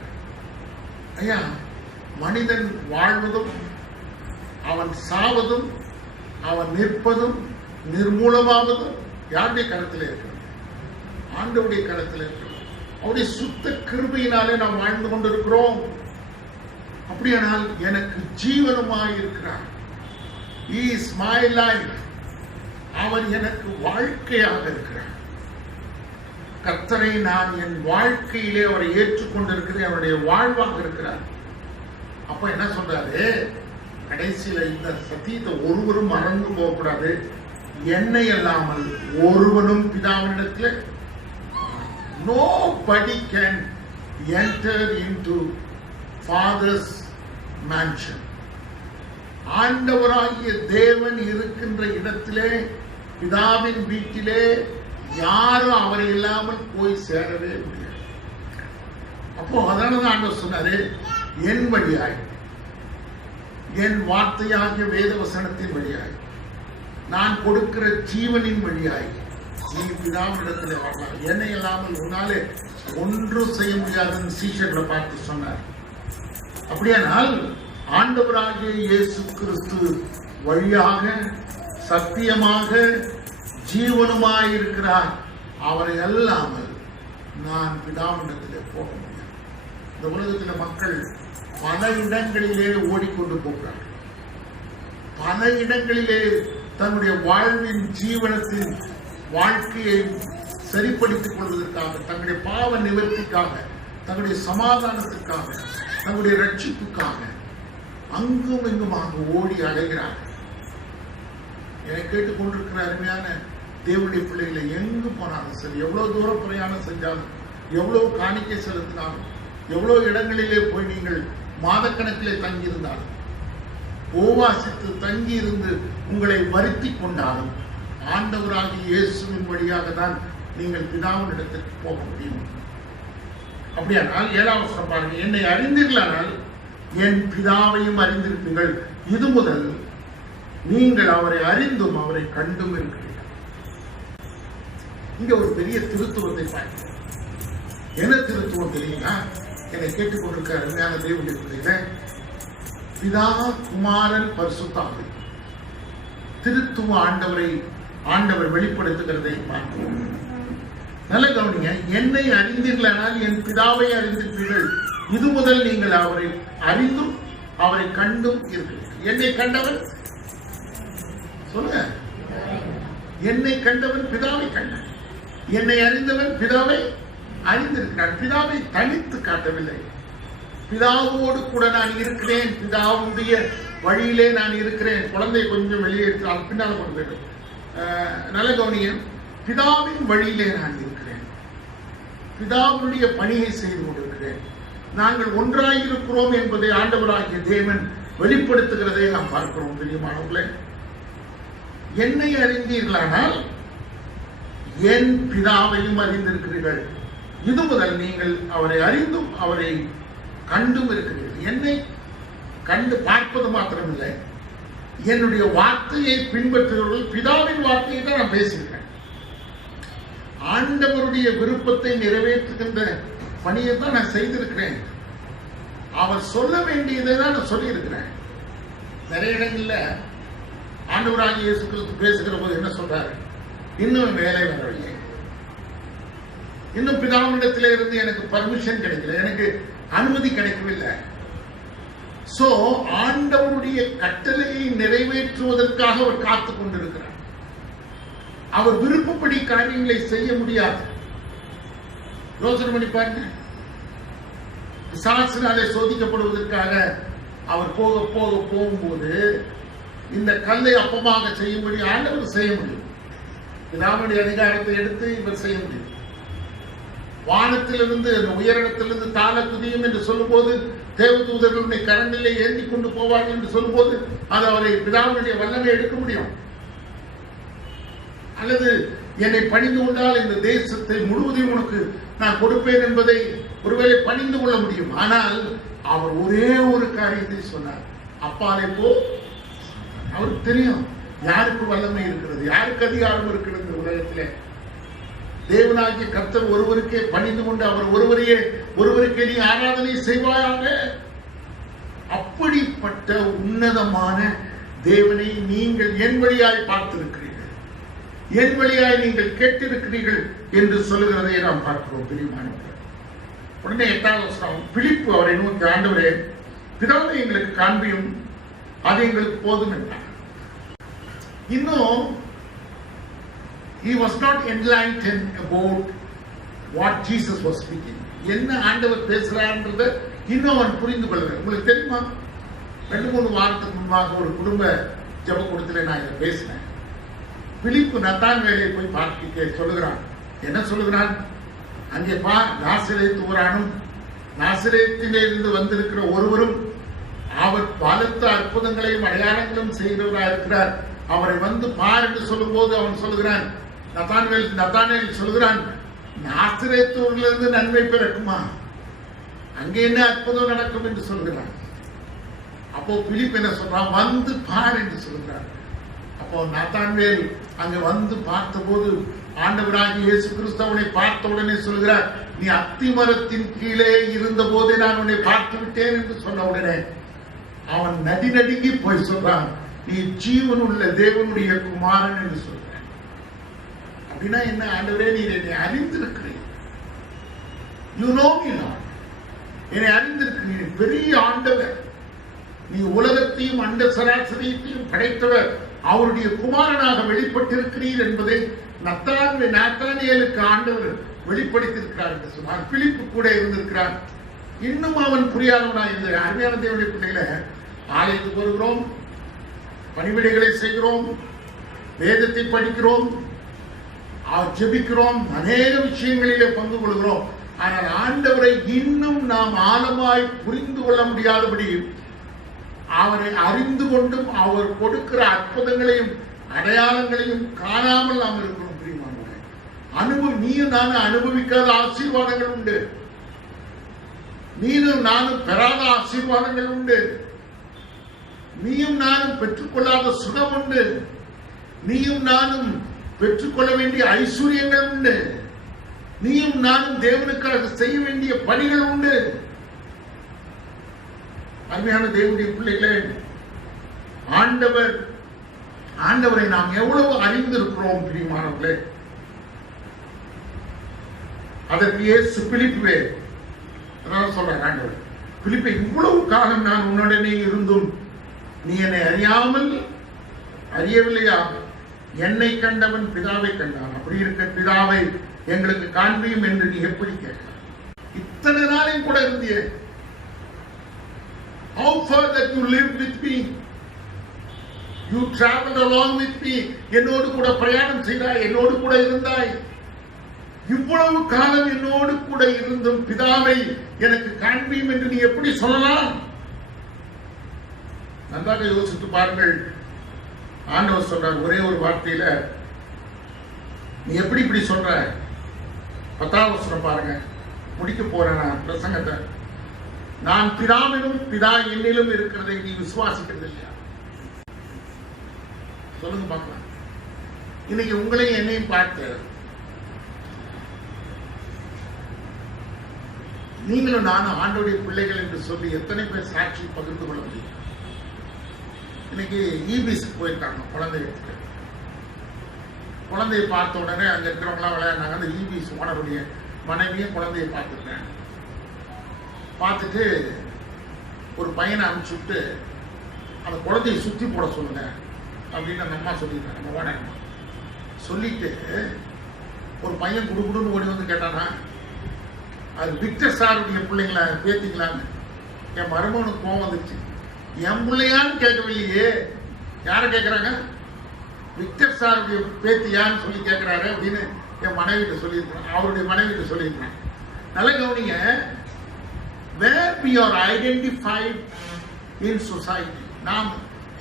ஐயா, மனிதன் வாழ்வதும் அவன் சாவதும் அவன் நிற்பதும் நிர்மூலமாவதும் யாருடைய கருத்தில் இருக்கிறது? ஆண்டவருடைய கருத்தில் இருக்கிறது. அவருடைய சுத்த கிருபையினாலே நாம் வாழ்ந்து கொண்டிருக்கிறோம். அப்படியானால் எனக்கு ஜீவனமாய் இருக்கிறார். He is my life. அவர் எனக்கு வாழ்க்கையாக இருக்கிறார். கர்த்தரை நான் என் வாழ்க்கையிலே அவரை ஏற்றுக்கொண்டிருக்கிறேன். அவருடைய வாழ்வாக இருக்கிறார். அப்ப என்ன சொல்றாரு? கடைசியில இந்த சத்தியத்தை ஒருவரும் மறந்து போகக்கூடாது. என்னை அல்லாமல் ஒருவனும் பிதாவினிடத்தில் nobody can enter into Father's mansion. ஆண்டவராகிய தேவன் இருக்கின்ற இடத்திலே, பிதாவின் வீட்டிலே யாரும் அவரை இல்லாமல் போய் சேரவே முடியாது. அப்போ அதனாலதான் ஆண்டவர் சொன்னாரு, என் வழியாய், என் வார்த்தையாகிய வேத வசனத்தின் வழியாய், நான் கொடுக்கிற ஜீவனின் வழியாய் நீ பிதாவினிடத்திலே வரலாம். என்னை இல்லாமல் உன்னாலே ஒன்றும் செய்ய முடியாதுன்னு சீஷர்களை பார்த்து சொன்னார். அப்படியானால் ஆண்டவராகிய இயேசு கிறிஸ்து வழியாக சத்தியமாக ஜீவனுமாய் இருக்கிறார். அவரை அல்லாமல் நான் பிதாவினிடத்திலே போக முடியாது. இந்த உலகத்தில் மக்கள் பல இடங்களிலே ஓடிக்கொண்டு போகிறார்கள். பல இடங்களிலே தன்னுடைய வாழ்வின் ஜீவனத்தின் வாழ்க்கையை சரிப்படுத்திக் கொள்வதற்காக, தங்களுடைய பாவ நிவர்த்திக்காக, தங்களுடைய சமாதானத்திற்காக, தங்களுடைய ரட்சிப்புக்காக அங்கும் இங்குமாக ஓடி அடைகிறார்கள். என்னை கேட்டுக்கொண்டிருக்கிற அருமையான தேவனுடைய பிள்ளைகளை எங்கு போனாலும் சரி, எவ்வளவு தூரம் பிரயாணம் செஞ்சாலும், எவ்வளவு காணிக்கை செலுத்தினாலும், எவ்வளவு இடங்களிலே போய் நீங்கள் மாதக்கணக்கிலே தங்கியிருந்தாலும், உபவாசித்து தங்கி இருந்து உங்களை வருத்தி கொண்டாலும், ஆண்டவராகிய இயேசுவின் வழியாக தான் நீங்கள் பிதாவின் இடத்திற்கு போக முடியும். அப்படியானால் 7ஆம் வசனம் பாருங்க. என்னை அறிந்தீர்களானால் என் பிதாவையும் அறிந்திருப்பீர்கள். இது முதல் நீங்கள் அவரை அறிந்தும் அவரை கண்டும் இருக்கிறீர்கள். இங்க ஒரு பெரிய திருத்துவத்தை பார்க்கிறோம். என்ன திருத்துவம் தெரியுமா? என்னை கேட்டுக்கொண்டிருக்க அருமையான தேவனுடைய பிள்ளைகளே, பிதா, குமாரன், பரிசுத்த ஆவி திருத்துவ ஆண்டவர் வெளிப்படுத்துகிறதை பார்க்கிறோம். நல்ல கவனிங்க. என்னை அறிந்தீர்களானால் என் பிதாவை அறிந்திருப்பீர்கள். இது முதல் நீங்கள் அவரை அறிந்தும் அவரை கண்டும் இருக்கிறீர்கள். என்னை கண்டவன் சொல்லுங்க. என்னை கண்டவன் பிதாவை கண்டான். என்னை அறிந்தவன் பிதாவை அறிந்திருக்கிறான். பிதாவை தனித்து காட்டவில்லை. பிதாவோடு கூட நான் இருக்கிறேன், பிதாவுடைய வழியிலே நான் இருக்கிறேன். குழந்தை கொஞ்சம் வெளியே பின்னால் கொண்டு போயிடும். நல்ல கவனியம். பிதாவின் வழியிலே நான் இருக்கிறேன், பிதாவுடைய பணியை செய்து கொண்டிருக்கிறேன். நாங்கள் ஒன்றாயிருக்கிறோம் என்பதை ஆண்டவராகிய தேவன் வெளிப்படுத்துகிறதை நாம் பார்க்கிறோம். பிரியமானவர்களே, என்னை அறிந்தீர்களானால் என் பிதாவையும் அறிந்திருக்கிறீர்கள். இது முதல் நீங்கள் அவரை அறிந்தும் அவரை கண்டும் இருக்கிறீர்கள். என்னை கண்டு பார்ப்பது மாத்திரமில்லை, என்னுடைய வார்த்தையை பின்பற்றுகிறவர்கள் பிதாவின் வார்த்தையை தான் நான் பேசுகிறேன். ஆண்டவருடைய விருப்பத்தை நிறைவேற்றுகின்ற பணியை தான் நான் செய்திருக்கிறேன். அவர் சொல்ல வேண்டியதை தான் நான் சொல்லியிருக்கிறேன். நிறைய இடங்கள்ல ஆண்டவராகிய இயேசு கிறிஸ்து பேசுகிற போது என்ன சொல்றாரு? இன்னும் வேலை வரவில்லை, இன்னும் பிதாவினிடத்திலே இருந்து எனக்கு பர்மிஷன் கிடைக்கல, எனக்கு அனுமதி கிடைக்கவில்லை. சோ ஆண்டவருடைய கட்டளையை நிறைவேற்றுவதற்காக அவர் காத்துக் கொண்டிருக்கிறார். அவர் விருப்பப்படி காரியங்களை செய்ய முடியாது. யோசனை பண்ணி பாருங்க. பிசாசினாலே சோதிக்கப்படுவதற்காக அவர் போகும்போது இந்த கல்லை அப்பமாக செய்யும்படி ஆண்டவர் செய்ய முடியும். பிதாவுடைய அதிகாரத்தை எடுத்து இவர் செய்ய முடியும். வானத்திலிருந்து உயரிடத்திலிருந்து தாழ துதியும் என்று சொல்லும் போது, தேவதூதர்களுடைய கரங்களிலே ஏந்தி கொண்டு போவார்கள் என்று சொல்லும் போது, அது அவரை பிதாவுடைய வல்லமை எடுக்க முடியும். அல்லது என்னை பணிந்து கொண்டால் இந்த தேசத்தை முழுவதையும் உனக்கு நான் கொடுப்பேன் என்பதை ஒருவேளை பணிந்து கொள்ள முடியும். ஆனால் அவர் ஒரே ஒரு காரியத்தை சொன்னார், அப்பாலே போ. அவருக்கு தெரியும் யாருக்கு வல்லமை இருக்கிறது, யாருக்கு அதிகாரம் இருக்கிறது இந்த உலகத்திலே. தேவனாகிய கர்த்தர் ஒருவருக்கே பணிந்து கொண்டு அவர் ஒருவருக்கே நீ ஆராதனை செய்வாயாக. அப்படிப்பட்ட உன்னதமான தேவனை நீங்கள் என் வழியாய் பார்த்திருக்கிறீர்கள், என் வழியாய் நீங்கள் கேட்டிருக்கிறீர்கள் என்று சொல்லுகிறதை நாம் பார்க்கிறோம். பிரியமானவர்களே, உடனே 8வது வசனம், பிலிப்பு அவரை நோக்கி, ஆண்டவரே, பிதாவை எங்களுக்கு காண்பியும், அது எங்களுக்கு போதும் என்றார். இன்னும் he was not enlightened about what Jesus was speaking. என்ன ஆண்டவர் பேசுறார்ன்றத இன்னும் அவன் புரிந்து கொள்ளல. உங்களுக்கு தெரியுமா, 2-3 வாரத்துக்கு முன்பாக ஒரு குடும்ப ஜெப கூட்டத்திலே நான் இதை பேசினேன். பிலிப்பு நத்தான்வேலை போய் பார்க்க சொல்லுகிறான். என்ன சொல்லுகிறான்? அங்கே பார், நாசரேத்து ஊரானும் நாசரேத்திலே இருந்து வந்திருக்கிற ஒருவரும் அவர் பலத்த அற்புதங்களையும் அடையாளங்களும் செய்கிறவராக இருக்கிறார், அவரை வந்து பார் என்று சொல்லும் போது அவன் சொல்லுகிறான், நத்தானேல் சொல்லுகிறான், நாசரேத்தூரிலிருந்து நன்மை பிறக்குமா? அங்கே என்ன அற்புதம் நடக்கும் என்று சொல்லுகிறான். அப்போ பிலிப்பு என்ன சொல்றான்? வந்து பார் என்று சொல்லுகிறான். அப்போ நத்தான்வேல் அங்க வந்து பார்த்த போது ஆண்டவராகிய இயேசு கிறிஸ்துவை பார்த்த உடனே சொல்கிறார், நீ அத்தி மரத்தின் கீழே இருந்த போதே நான் உன்னை பார்த்து விட்டேன் என்று சொன்ன உடனே அவன் நடுங்கி போய் சொல்றான், நீ ஜீவன் உள்ள தேவனுடைய குமாரன் என்று சொல்றான். அப்படின்னா என்ன? ஆண்டவரே, நீ என்னை அறிந்திருக்கிறீர், யூ நோ மீ நாட், என்னை அறிந்திருக்கிறீர், பெரிய ஆண்டவர், நீ உலகத்தையும் அண்ட சராசரியத்தையும் படைத்தவர், அவருடைய குமாரனாக வெளிப்பட்டிருக்கிறீர் என்பதை நாத்தானியேலுக்கு ஆண்டவர் வெளிப்படுத்தியிருக்கிறார் என்று சொன்னார். பிலிப்பு கூட இருந்திருக்கிறார். இன்னும் அவன் புரியாதவனாக இல்லை. அருமையான தேவனுடைய பிள்ளைகளை, ஆலயத்துக்கு வருகிறோம், பணிவிடைகளை செய்கிறோம், வேதத்தை படிக்கிறோம், ஜெபிக்கிறோம், அநேக விஷயங்களிலே பங்கு கொள்கிறோம். ஆனால் ஆண்டவரை இன்னும் நாம் ஆழமாய் புரிந்து கொள்ள முடியாதபடி, அவரை அறிந்து கொண்டும் அவர் கொடுக்கிற அற்புதங்களையும் அடையாளங்களையும் காணாமல் நாம் இருக்கிறோம். நீயும் நானும் அனுபவிக்காத ஆசீர்வாதங்கள் உண்டு, நீயும் நானும் பெறாத ஆசீர்வாதங்கள் உண்டு, நீயும் நானும் பெற்றுக்கொள்ளாத சுகம் உண்டு, நீயும் நானும் பெற்றுக்கொள்ள வேண்டிய ஐஸ்வர்யங்கள் உண்டு, நீயும் நானும் தேவனுக்காக செய்ய வேண்டிய பணிகள் உண்டு. அருமையான தேவனுடைய பிள்ளைகளே, ஆண்டவரை நாம் எவ்வளவு அறிந்திருக்கிறோம் பிரியமானவர்களே. அதற்கு இயேசு பிலிப்பே அதான் சொல்றார் ஆண்டவர், பிலிப்பே, இவ்வளவு காலம் நான் உன்னுடனே இருந்தும் நீ என்னை அறியவில்லையா? என்னை கண்டவன் பிதாவை கண்டான். அப்படி இருக்க பிதாவை எங்களுக்கு காண்பியும் என்று நீ எப்படி கேட்கிறாய்? இத்தனை நாளையும் கூட இருந்தியே. How far that you lived with me, you traveled along with me, என்னோடு கூட பிரயாணம் செய்தாய், என்னோடு கூட இருந்தாய். இவ்வளவு காலம் என்னோடு கூட இருந்தும் பிதாவை எனக்கு காண்பியும் என்று நீ எப்படி சொல்லலாம்? நன்றாக யோசித்து பாருங்கள். ஆண்டவர் சொல்றார் ஒரே ஒரு வார்த்தையில, நீ எப்படி இப்படி சொல்ற? 10ஆம் வசனம் பாருங்க, முடிக்க போறேன் நான் பிரசங்கத்தை. நான் பிதாவிலும் பிதா என்னிலும் இருக்கிறதை நீ விசுவாசிக்கிறது இல்லையா? சொல்லுங்க பார்க்கலாம். இன்னைக்கு உங்களையும் என்னையும் பார்த்து நீங்களும் நானும் ஆண்டவருடைய பிள்ளைகள் என்று சொல்லி எத்தனை பேர் சாட்சி பகிர்ந்து கொள்ள முடியும்? இன்னைக்கு ஈபிஸ்க்கு போயிருக்காங்க குழந்தையை பார்த்த உடனே அங்க இருக்கிறவங்களாம் விளையாடுனாங்க. அந்த ஈபிஸ் ஓனருடைய மனைவியும் குழந்தையை பார்த்துருக்கேன். பார்த்துட்டு ஒரு பையனை அனுப்பிச்சுட்டு அந்த குழந்தையை சுற்றி போட சொல்லுங்க அப்படின்னு அந்த அம்மா சொல்லியிருக்காங்க. நம்ம ஓனர் சொல்லிட்டு ஒரு பையன் குடுகுடுன்னு ஓடி வந்து கேட்டானா, அது விக்டர் சாருடைய பிள்ளைங்களா பேத்திங்களான்னு. என் மருமகனுக்கு கோவம் வந்துருச்சு. என் பிள்ளையான்னு கேட்கவில்லையே, யாரை கேட்குறாங்க? விக்டர் சாருடைய பேத்தியான்னு சொல்லி கேட்குறாரு அப்படின்னு என் மனைவிட்டு சொல்லியிருக்கிறேன், அவருடைய மனைவிட்டு சொல்லியிருக்கிறேன். நல்ல கவனிங்க, where we are identified in society, நாம்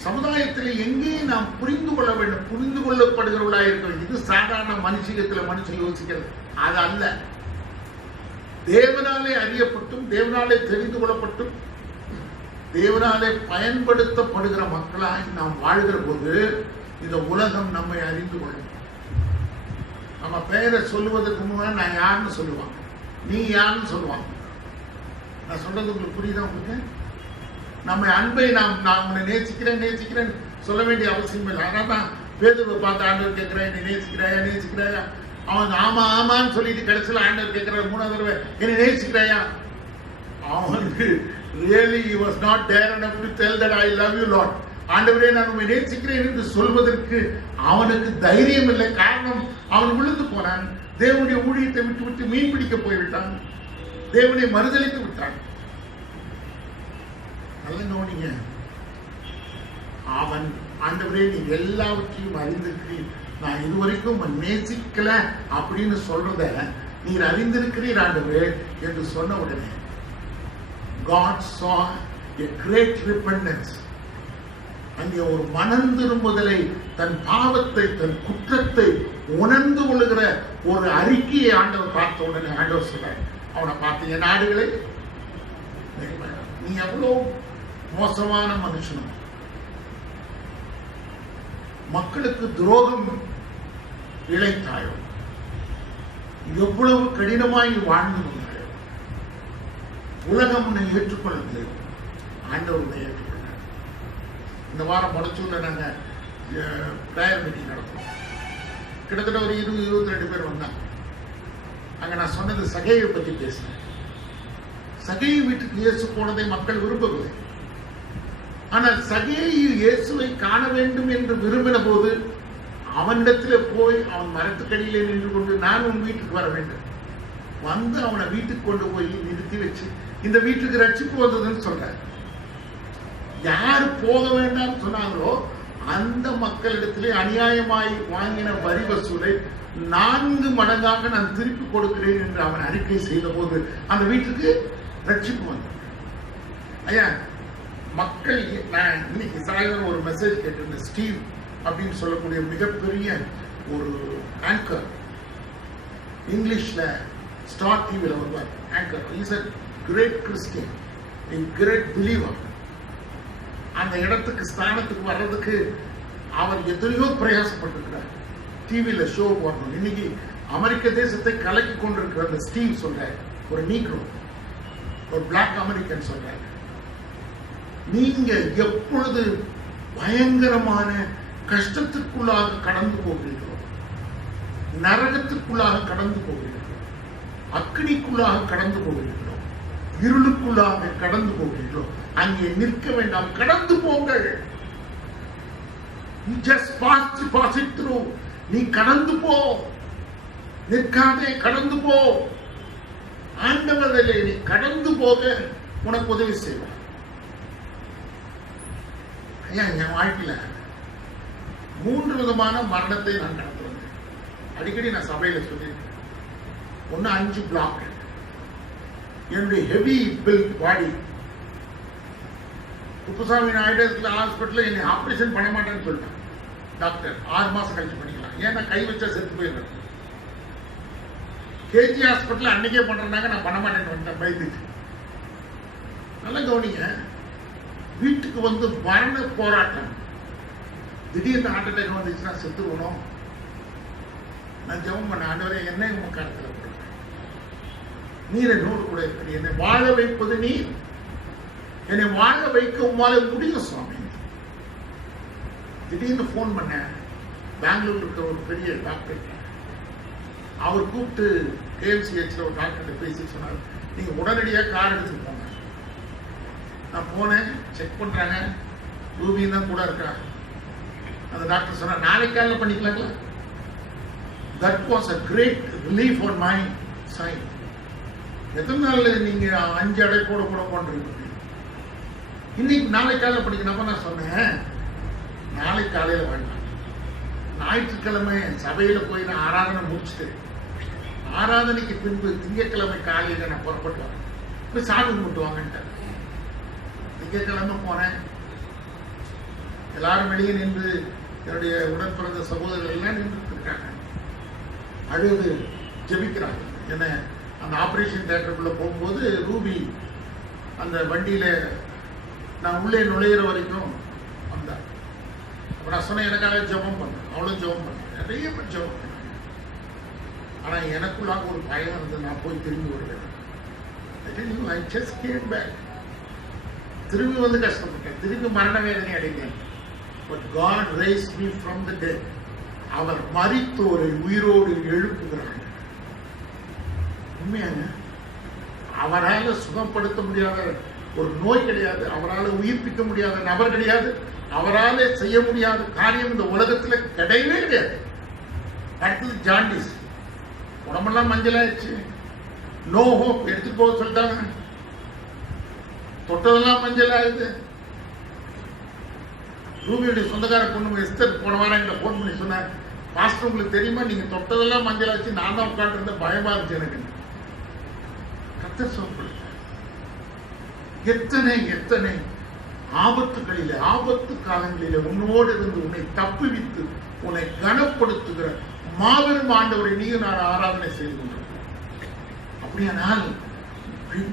சமுதாயத்தில் எங்கே நாம் புரிந்து கொள்ள வேண்டும், புரிந்து கொள்ளப்படுகிறவர்களாக இருக்க வேண்டும். இது சாதாரண மனுஷிகத்தில் மனுஷன் யோசிக்கிறது அது அல்ல. தேவனாலே அறியப்பட்டும் தேவனாலே தெரிந்து கொள்ளப்பட்டும் தேவனாலே பயன்படுத்தப்படுகிற மக்களாய் நாம் வாழ்கிற போது இந்த உலகம் நம்மை அறிந்து கொள்ளும். நம்ம பெயரை சொல்லுவதற்கு முன்னாடி நான் யாருன்னு சொல்லுவாங்க, நீ யாருன்னு சொல்லுவாங்க. நான் சொல்றது உங்களுக்கு புரியுதா? உங்களுக்கு நம்ம அன்பை நான் உன்னை நேசிக்கிறேன் சொல்ல வேண்டிய அவசியம் இல்லை. அதான் பேதுருவை பார்த்து ஆண்டவர் கேட்கிறேன், நீ நேசிக்கிறாயா? அவன் ஆமான்னு சொல்லிட்டு கடைசியில் ஆண்டவர் கேட்கிறார் 3வது தடவை, என்னை நேசிக்கிறாயா? அவனுக்கு really he was not there enough to tell that I love you Lord. ஆண்டவரே நான் உம்மை நேசிக்கிறேன் என்று சொல்வதற்கு அவனுக்கு தைரியம் இல்லை. காரணம், அவன் விழுந்து போனான். தேவனுடைய ஊழியத்தை விட்டு மீன் பிடிக்க போய்விட்டான். தேவனை மறுதலித்து விட்டான். நல்ல கவனிங்க, அவன் ஆண்டவரே நீ எல்லாவற்றையும் அறிந்திருக்கிறீர், நான் இதுவரைக்கும் நேசிக்கல அப்படின்னு சொல்றத நீர் அறிந்திருக்கிறீர் ஆண்டவரே என்று சொன்ன உடனே God saw a great repentance. அங்கே ஒரு மனம் திரும்புதலை, தன் பாவத்தை, தன் குற்றத்தை உணர்ந்து கொள்ளுகிற ஒரு அறிக்கையை ஆண்டவர் பார்த்த உடனே ஆண்டவர் சொல்றார், அவனை பார்த்து என் நாடுகளை நீ எவ்வளவு மோசமான மனுஷனும், மக்களுக்கு துரோகம் இழைத்தாயோ, எவ்வளவு கடினமாய் வாழ்ந்து கொண்டாயோ, உலகம் உன்னை ஏற்றுக்கொள்ளவில்லை, ஆண்டவர் உன்னை ஏற்றுக்கொண்டார். இந்த வாரம் முடச்சூர்ல நாங்க பிரேயர் மீட்டிங் நடத்தோம். கிட்டத்தட்ட ஒரு 20-22 பேர் வந்தாங்க. அங்க நான் சொன்னது சகையை பற்றி பேசினேன். சகை வீட்டுக்கு இயேசு போனதை மக்கள் விரும்பவில்லை. ஆனால் சகையை இயேசுவை காண வேண்டும் என்று விரும்பின போது அவனிடத்தில் போய் அவன் மரத்துக்கடியிலே நின்று கொண்டு நான் உன் வீட்டுக்கு வர வேண்டும் வந்து அவனை வீட்டுக்கு கொண்டு போய் நிறுத்தி வச்சு இந்த வீட்டுக்கு ரட்சிப்பு வந்ததுன்னு சொல்றாரு. யாரு போக வேண்டாம்னு சொன்னாங்களோ அந்த மக்களிடத்திலே அநியாயமாய் வாங்கின வரி வசூலை 4 மடங்காக நான் திருப்பி கொடுக்கிறேன் என்று அவன் அறிக்கை செய்த போது அந்த வீட்டுக்கு ரட்சிப்பு வந்தது. ஐயா மக்கள், நான் இன்னைக்கு சாயந்தரம் ஒரு மெசேஜ் கேட்டிருந்தேன். ஸ்டீவ் அப்படின்னு சொல்லக்கூடிய மிகப்பெரிய ஒரு ஆங்கர், இங்கிலீஷ்ல ஸ்டார் டிவியில் வருவார் anchor. Is a great Christian, a great believer. அந்த இடத்துக்கு ஸ்தானத்துக்கு வர்றதுக்கு அவர் எத்தனையோ பிரயாசப்பட்டிருக்கிறார். டிவியில ஷோ போடணும். இன்னைக்கு அமெரிக்க தேசத்தை கலக்கி கொண்டிருக்கிற அந்த ஸ்டீவ் சொல்ற, ஒரு நீக்ரோ, ஒரு பிளாக் அமெரிக்கன் சொல்ற, நீங்க எப்பொழுது பயங்கரமான கஷ்டத்திற்குள்ளாக கடந்து போகிறீர்களோ, நரகத்திற்குள்ளாக கடந்து போகிறீர்களோ, அக்னிக்குள்ளாக கடந்து போகிறீர்களோ, இருளுக்குள்ளாக கடந்து போகிறீர்களோ, அங்கே நிற்க வேண்டாம், கடந்து போங்கள். just pass it through. நீ கடந்து போ, நிற்காதே, கடந்து போ. ஆண்டவரிலே நீ கடந்து போக உனக்கு உதவி செய்வார். ஐயா, என் வாழ்க்கையில 3 விதமான மரணத்தை நான் கடந்து வந்தேன். அடிக்கடி நான் சபையில சொல்லியிருக்கேன். ஒன்னு 5 பிளாக். என்னுடைய ஹெவி பில்ட் பாடி. குப்புசாமி நாயுடு ஹாஸ்பிட்டல் என்னை ஆபரேஷன் பண்ண மாட்டேன்னு சொல்லிட்டான் டாக்டர். 6 மாசம் கழிச்சு பண்ணிக்கலாம், ஏன்னா கை வச்சா செத்து போயிடுறேன். கேஜி ஹாஸ்பிட்டல் அன்னைக்கே பண்றாங்க, நான் பண்ண மாட்டேன்னு வந்தேன் பயந்துட்டு. நல்லா கவனிங்க, வீட்டுக்கு வந்து மரண போராட்டம். திடீர்னு ஹார்ட் அட்டாக் வந்துச்சுன்னா செத்துருவணும். நான் ஜெபம் பண்ண, ஆண்டவரே என்னை உங்க கருத்துல கொடுங்க, நீர் என்னோடு கூட இருக்கிறீர், என்னை வாழ வைப்பது நீர், என்னை வாழ வைக்க உமால முடியும் சுவாமி. திடீர்னு போன் பண்ண, பெங்களூர் இருக்கிற ஒரு பெரிய டாக்டர், அவர் கூப்பிட்டு கேஎம்சிஹெச்ல ஒரு டாக்டர் பேசி சொன்னார், நீங்க உடனடியாக கார் எடுத்துட்டு போங்க. நான் போனேன், செக் பண்றாங்க, ரூபி தான் கூட இருக்கா. அந்த டாக்டர் சொன்னார், நாளைக்கு காலையில் பண்ணிக்கலாங்களா. That was a great relief on my side. எத்தனை நாள் நீங்க 5 அடைப்போட கூட பண்றீங்க, இன்னைக்கு நாளைக்கு காலையில் படிக்கணும். நான் சொன்னேன், நாளைக்கு காலையில வேண்டாம், ஞாயிற்றுக்கிழமை சபையில போய் நான் ஆராதனை முடிச்சுட்டு ஆராதனைக்கு பின்பு திங்கட்கிழமை காலையில நான் புறப்பட்டு வரேன், போய் சாமி கும்பிட்டு வாங்கன்ட்டு. திங்கட்கிழமை போனேன். எல்லாரும் வெளியே நின்று என்னுடைய உடன் பிறந்த சகோதரர்கள் எல்லாம் நின்று இருக்காங்க, அழுது ஜெபிக்கிறாங்க. என்ன அந்த ஆபரேஷன் தியேட்டருக்குள்ள போகும்போது ரூபி அந்த வண்டியில நான் உள்ளே நுழையிற வரைக்கும் வந்தார். அப்ப நான் சொன்னேன், எனக்காக ஜெபம் பண்ணேன், அவளும் ஜெபம் பண்ணேன், நிறைய பேர் ஜெபம் பண்ணேன். ஆனா எனக்குள்ளாக ஒரு பயம் இருந்து நான் போய் திரும்பி வருவேன். திரும்பி வந்து கஷ்டப்பட்டேன், திரும்பி மரண வேதனை அடைந்தேன். But God raised me from the dead. அவர் மரித்தோரை உயிரோடு எழுப்புகிறார். உண்மையாக அவரால் சுகப்படுத்த முடியாத ஒரு நோய் கிடையாது, அவரால் உயிர்ப்பிக்க முடியாத நபர் கிடையாது, அவரால் செய்ய முடியாத காரியம் இந்த உலகத்தில் கிடையவே கிடையாது. அடுத்தது ஜாண்டிஸ், உடம்பெல்லாம் மஞ்சளாயிடுச்சு, நோ ஹோப், எடுத்துட்டு போக சொல்லிட்டாங்க, தொட்டதெல்லாம் மஞ்சள் ஆகுது. ரூபியுடைய சொந்தக்கார பொண்ணு எஸ்தர் போன வாரம் எங்களை போன் பண்ணி சொன்னார், பாஸ்டர் உங்களுக்கு தெரியுமா, நீங்க தொட்டதெல்லாம் மஞ்சள் ஆச்சு, நான் தான் உட்காந்து இருந்த பயமா இருந்துச்சு எனக்கு. கர்த்தர் சொல்லப்படுத்த எத்தனை எத்தனை ஆபத்துகளிலே, ஆபத்து காலங்களிலே உன்னோடு இருந்து உன்னை தப்புவித்து உன்னை கனப்படுத்துகிற மாபெரும் ஆண்டவரை நீயும் நான் ஆராதனை செய்து கொண்டிருக்கிறோம். அப்படியானால்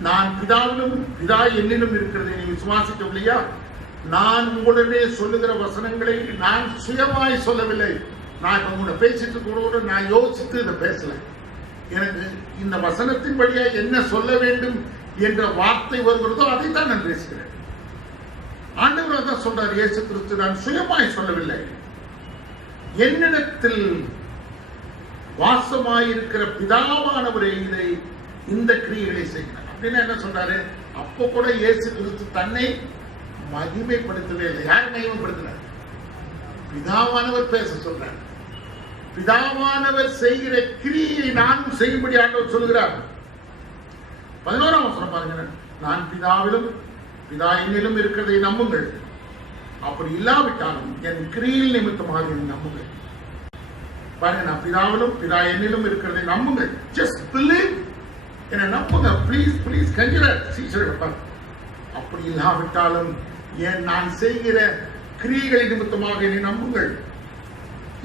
நான் பிதாவிலும் பிதா என்னிலும் இருக்கிறதை நீ விசுவாசிக்கவில்லையா? நான் உங்களுடனே சொல்லுகிற வசனங்களை நான் சுயமாய் சொல்லவில்லை. நான் இப்ப உங்களை பேசிட்டு கூட நான் யோசித்து இதை பேசல. எனக்கு இந்த வசனத்தின் வழியா என்ன சொல்ல வேண்டும் என்ற வார்த்தை வருகிறதோ அதைத்தான் நான் பேசுகிறேன். ஆண்டவர் தான் சொல்றார், இயேசு கிறிஸ்து, நான் சுயமாய் சொல்லவில்லை, என்னிடத்தில் வாசமாயிருக்கிற பிதாவானவரை இதை இந்த கிரியைகளை செய்கிறார். அப்படின்னா என்ன சொல்றாரு? அப்போ கூட இயேசு கிறிஸ்து தன்னை மகிமைப்படுத்தவே இல்லை. யார் மகிமைப்படுத்தினார்? பிதாவானவர் பேச சொல்றார். பிதாவானவர் செய்கிற கிரியை நானும் செய்யும்படி ஆண்டவர் சொல்கிறார். 11ஆம் வசனம் பாருங்க, நான் பிதாவிலும் பிதா என்னிலும் இருக்கிறதை நம்புங்கள், அப்படி இல்லாவிட்டாலும் என் கிரியில் நிமித்தமாக நம்புங்கள். பாருங்க, நான் பிதாவிலும் பிதா என்னிலும் இருக்கிறதை நம்புங்கள். ஜஸ்ட் பிலீவ், என்ன நம்புங்க, ப்ளீஸ் ப்ளீஸ் கன்சிடர் சீசர். அப்படி இல்லாவிட்டாலும் நான் செய்கிற கிரியைகளை நிமித்தமாக என்னை நம்புங்கள்.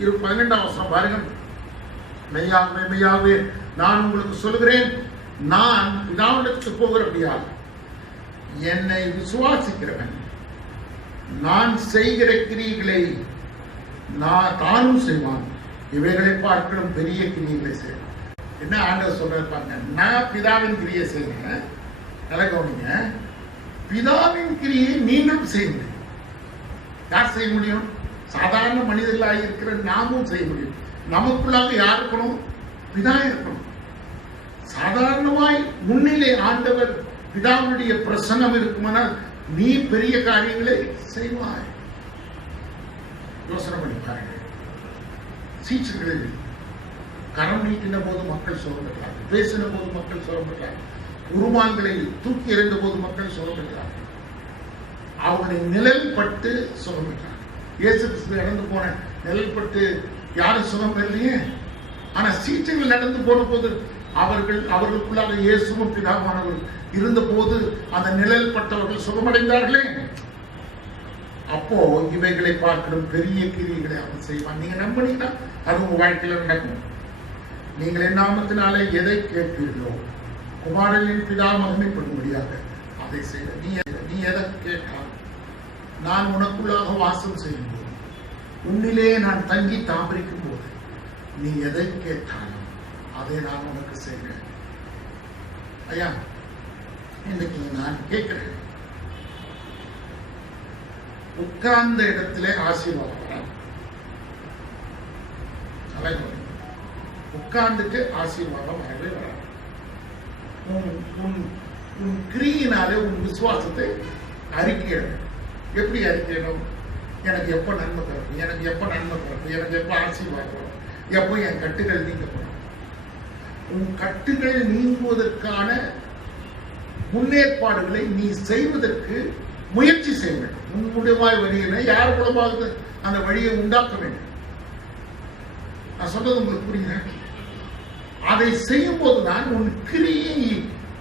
12ஆம் வசனம் பாருங்க, மெய்யாகவே மெய்யாகவே நான் உங்களுக்கு சொல்லுகிறேன், நான் பிதாவிடத்துக்கு போகிறபடியால் என்னை விசுவாசிக்கிறவன் நான் செய்கிற கிரியைகளை தானும் செய்வான், இவைகளை பார்க்கணும் பெரிய கிரியைகளை செய்வான். என்ன ஆண்டவர் சொல்றாங்க? நான் பிதாவின் கிரியை செய்கிறேன். நல்லா கவனிங்க, பிதாவின் கிரியை நீங்களும் செய்யுங்க. யார் செய்ய முடியும்? சாதாரண மனிதர்களாக இருக்கிற நாமும் செய்ய முடியும். நமக்குள்ளாக யார் இருக்கணும்? பிதா இருக்கணும். சாதாரணமாய் முன்னிலே ஆண்டவர் பிதாவுடைய பிரசன்னம் இருக்குமானால் நீ பெரிய காரியங்களை செய்வாய். யோசனை பண்ணி பாருங்கள். சீச்சர்களில் கரம் நீட்டின போது மக்கள் சுகம் பெற்றார்கள், பேசின போது மக்கள் சுகம் பெற்றார்கள், உருமான்களை தூக்கி எறிந்த போது மக்கள் சுகம் பெற்றார்கள், அவருடைய நிழல் பட்டு சுகம் பெற்றார்கள். இயேசு கிறிஸ்து நடந்து போன நிழல் பட்டு யாரும் சுகம் பெறலையே. ஆனா சீச்சர்கள் நடந்து போன போது அவர்களுக்குள்ளாக இயேசுவும் பிதாவானவர் இருந்த போது அந்த நிழல் பட்டவர்கள் சுகமடைந்தார்களே. அப்போ இவைகளை பார்க்கணும் பெரிய கிரியைகளை அவன் செய்வான். நீங்க நம்பினீங்கன்னா அது உங்க வாழ்க்கையில நடக்கும். நீங்கள் என் நாமத்தினாலே எதை கேட்பீர்களோ குமாரனின் பிதா மகிமைப்படும்படியாக அதை செய்ய. நீ எதை கேட்டால் நான் உனக்குள்ளாக வாசம் செய்யும் போது, உன்னிலே நான் தங்கி தாமரிக்கும் போது, நீ எதை கேட்டாலும் அதை நான் உனக்கு செய்கிறேன். ஐயா, இன்னைக்கு நான் கேட்கிறேன், உட்கார்ந்த இடத்திலே ஆசீர்வாதம் வராது. உட்கார்ந்துட்டு ஆசீர்வாதம் வரவே வராது. உன் கிரியினாலே உன் விசுவாசத்தை அறிக்கையிடணும். எப்படி அறிக்கையிடும்? எனக்கு எப்ப நன்மை பிறக்கும், எனக்கு எப்ப நன்மை பிறக்கும், எனக்கு எப்ப ஆசீர்வாதம் வரும், எப்போ என் கட்டுகள் நீக்கப்படும். உன் கட்டுகள் நீங்குவதற்கான முன்னேற்பாடுகளை நீ செய்வதற்கு முயற்சி செய்ய வேண்டும். உன்னுடைய வழியில யார் மூலமாக அந்த வழியை உண்டாக்க வேண்டும். நான் சொல்றது உங்களுக்கு புரியுங்க? அதை செய்யும் போதுதான் உன் கிரியை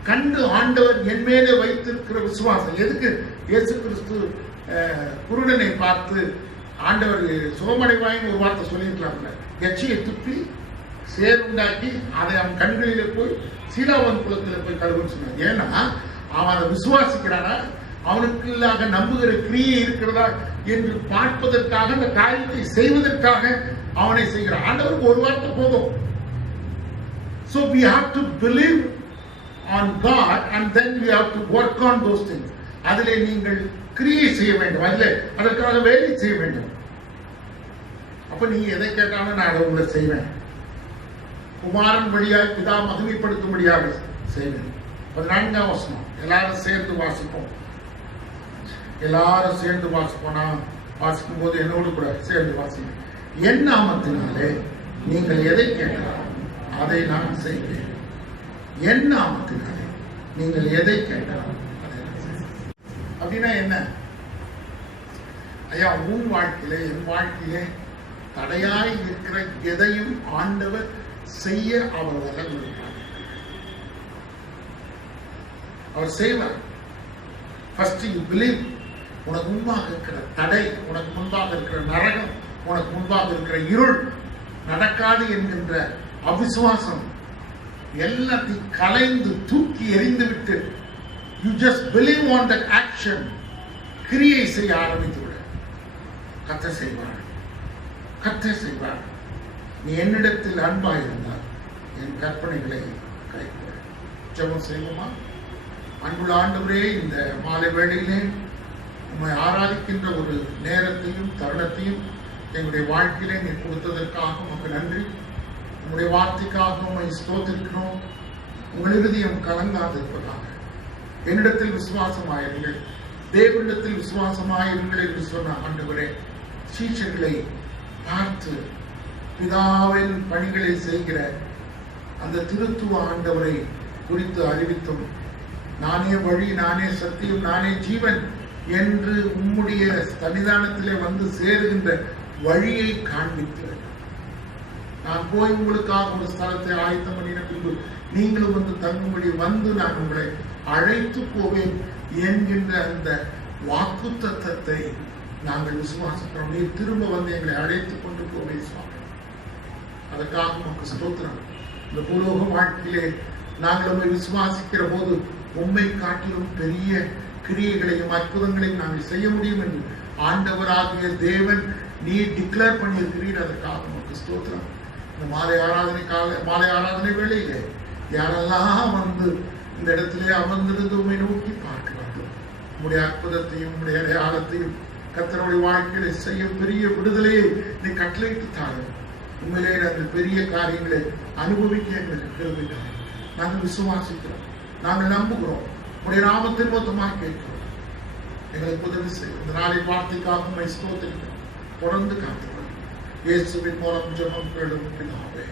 கண்டு ஆண்டவர் என் மேலே வைத்திருக்கிற விசுவாசம். எதுக்கு இயேசு கிறிஸ்து குருடனை பார்த்து ஆண்டவர் சுகமடைவாயின்னு ஒரு வார்த்தை சொல்லியிருக்கலாம்ல. எச்சியை துப்பி சேருண்டாக்கி அதை அவன் கண்களிலே போய் சீலாவன் குளத்துல போய் கழுவுன்னு சொன்னான். ஏன்னா அவன் அதை விசுவாசிக்கிறானா, அவனுக்குள்ளாக நம்புகிற கிரியை இருக்கிறதா என்று பார்ப்பதற்காக, அந்த காரியத்தை செய்வதற்காக அவனை செய்கிறான். ஆண்டவருக்கு ஒரு வார்த்தை போதும். So we have to believe on God and then we have to work on those things. அதிலே நீங்கள் கிரியை செய்ய வேண்டும், அதிலே அதற்காக வேலை செய்ய வேண்டும். அப்ப நீங்க எதை கேட்டாலும் நான் அதை உங்களை செய்வேன். குமாரன் வழியாக பிதா மகிமைப்படுத்தும்படியாக செய்வேன். 14ஆம் வசனம் எல்லாரும் சேர்ந்து வாசிப்போம். எல்லாரும் சேர்ந்து வாசிப்போனா வாசிக்கும் போது என்னோடு கூட சேர்ந்து வாசிங்க. என் நாமத்தினாலே நீங்கள் எதை கேட்டாலும் அதை நான் செய்வேன். என் நாமத்தினாலே நீங்கள் எதை கேட்டாலும் அதை நான் செய்வேன். அப்படின்னா என்ன ஐயா? உன் வாழ்க்கையில என் வாழ்க்கையிலே தடையாய் இருக்கிற எதையும் ஆண்டவர் செய்ய அவர் வல்லமை இருக்கிறார். அவர் செய்வார். First you believe. உனக்கு முன்பாக இருக்கிற தடை, உனக்கு முன்பாக இருக்கிற நரகம், உனக்கு முன்பாக இருக்கிற இருள் நடக்காது என்கின்ற அவிசுவாசம் எல்லாத்தையும் கலைந்து தூக்கி எறிந்து விட்டு you just believe on that action. கிரியை செய்ய ஆரம்பித்து விட கர்த்தர் செய்வார். கர்த்தர் செய்வார். நீ என்னிடத்தில் அன்பாயிருந்தால் என் கற்பனைகளை கைக்கொள். ஜெபம் செய்வோமா? அன்புள்ள ஆண்டவரே, இந்த மாலை வேளையிலே உம்மை ஆராதிக்கின்ற ஒரு நேரத்தையும் தருணத்தையும் எங்களுடைய வாழ்க்கையிலே நீ கொடுத்ததற்காக உமக்கு நன்றி. உங்களுடைய வார்த்தைக்காக உம்மை ஸ்தோத்திரிக்கிறோம். உங்கள் இருதயம் கலங்காது இருப்பதாக. என்னிடத்தில் விசுவாசமாயிருங்கள், தேவனிடத்தில் விசுவாசமாயிருங்கள் என்று சொன்ன ஆண்டவரே, சீஷர்களை பார்த்து பிதாவின் பணிகளை செய்கிற அந்த திருத்துவ ஆண்டவரை குறித்து அறிவித்தும், நானே வழி, நானே சத்தியம், நானே ஜீவன் என்று உம்முடைய சன்னிதானத்திலே வந்து சேருகின்ற வழியை காண்பித்து, நான் போய் உங்களுக்காக ஒரு ஸ்தலத்தை ஆயத்தம் பண்ணின பின்பு நீங்களும் வந்து தங்கும்படி வந்து நான் உங்களை அழைத்து போவேன் என்கின்ற அந்த வாக்கு தத்தத்தை நாங்கள் விசுவாசிக்கிறோம். நீர் திரும்ப வந்து எங்களை அழைத்துக் கொண்டு போவேன் சுவாமி. அதற்காக நமக்கு ஸ்தோத்திரம். இந்த பூலோக வாழ்க்கையிலே நாங்கள் உண்மை விசுவாசிக்கிற போது உண்மை காட்டிலும் பெரிய கிரியைகளையும் அற்புதங்களையும் நாங்கள் செய்ய முடியும் என்று ஆண்டவராகிய தேவன் நீ டிக்ளேர் பண்ணியிருக்கிறீர். அதற்காக நமக்கு ஸ்தோத்திரம். இந்த மாலை ஆராதனை வேளையிலே யாரெல்லாம் வந்து இந்த இடத்திலே அமர்ந்திருந்து உண்மை நோக்கி பார்க்கிறார்கள், உங்களுடைய அற்புதத்தையும் உங்களுடைய அடையாளத்தையும் கர்த்தருடைய வாழ்க்கையில செய்ய பெரிய விடுதலையை நீ கட்டளையிட்டு தாரும். உண்மையிலே அந்த பெரிய காரியங்களை அனுபவிக்க எங்களுக்கு கிருபை தாரும். நாங்கள் விசுவாசிக்கிறோம், நாங்கள் நம்புகிறோம், உடைய நாமத்தின் மொத்தமாக கேட்கிறோம். எங்களுக்கு உதவி செய்யும். இந்த நாளின் வார்த்தைக்காக ஸ்தோத்திரிக்கிறோம். தொடர்ந்து காத்துக்கொள்ளும். இயேசுவின் மூலம் ஜெபம் கேளும் பிதாவே.